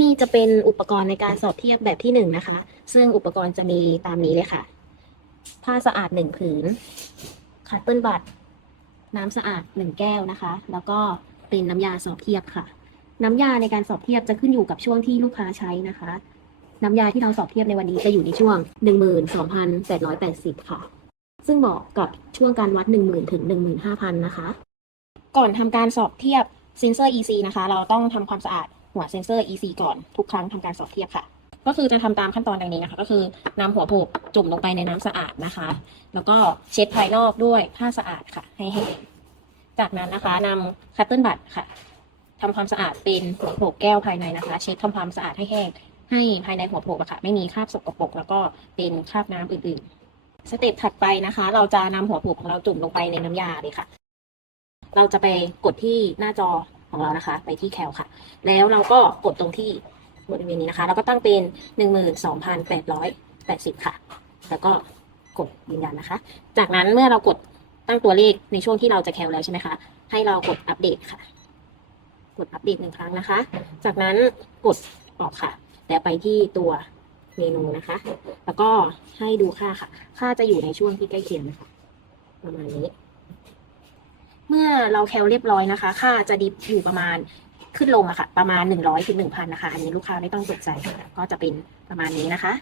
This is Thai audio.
นี่จะเป็นอุปกรณ์ในการสอบเทียบแบบที่หนึ่งนะคะ ซึ่งอุปกรณ์จะมีตามนี้เลยค่ะ ผ้าสะอาดหนึ่งผืนคัตเติ้ลบัตน้ำสะอาดหนึ่งแก้วนะคะ แล้วก็เป็นน้ำยาสอบเทียบค่ะ น้ำยาในการสอบเทียบจะขึ้นอยู่กับช่วงที่ลูกค้าใช้นะคะ น้ำยาที่เราสอบเทียบในวันนี้จะอยู่ในช่วง 12,880 ค่ะ ซึ่งเหมาะกับช่วงการวัด 10,000 ถึง 15,000 นะคะ ก่อนทำการสอบเทียบเซนเซอร์ EC นะคะ เราต้องทำความสะอาด หัวเซนเซอร์ EC ก่อนทุกครั้งทำการสอบเทียบค่ะ ก็คือจะทำตามขั้นตอนดังนี้นะคะ ก็คือนำหัวโผกจุ่มลงไปในน้ำสะอาดนะคะ แล้วก็เช็ดภายนอกด้วยผ้าสะอาดค่ะ ให้แห้งจากนั้นนะคะนำคัตเติ้ลบัตค่ะทำความสะอาดเป็นหัวโผกแก้วภายในนะคะ เช็ดทำความสะอาดให้แห้งให้ภายในหัวโผกอะค่ะไม่มีคราบสกปรกแล้วก็เป็นคราบน้ำอื่นๆ สเต็ปถัดไปนะคะ เราจะนำหัวโผกของเราจุ่มลงไปในน้ำยาเลยค่ะ เราจะไปกดที่หน้าจอ ของเรานะคะ ไปที่แคลค่ะ แล้วเราก็กดตรงที่บริเวณนี้นะคะ แล้วก็ตั้งเป็นหนึ่งหมื่นสองพันแปดร้อยแปดสิบค่ะ แล้วก็กดยืนยันนะคะ จากนั้นเมื่อเรากดตั้งตัวเลขในช่วงที่เราจะแคลแล้วใช่ไหมคะ ให้เรากดอัปเดตค่ะ กดอัปเดตหนึ่งครั้งนะคะ จากนั้นกดออกค่ะ แล้วไปที่ตัวเมนูนะคะ แล้วก็ให้ดูค่าค่ะ ค่าจะอยู่ในช่วงที่ใกล้เคียงนะคะ ประมาณนี้ เมื่อเราแคลเรียบร้อยนะคะ ค่าจะดิฟอยู่ประมาณขึ้นลงอะค่ะ ประมาณหนึ่งร้อยถึงหนึ่งพันนะคะ อันนี้ลูกค้าไม่ต้องตกใจก็จะเป็นประมาณนี้นะคะ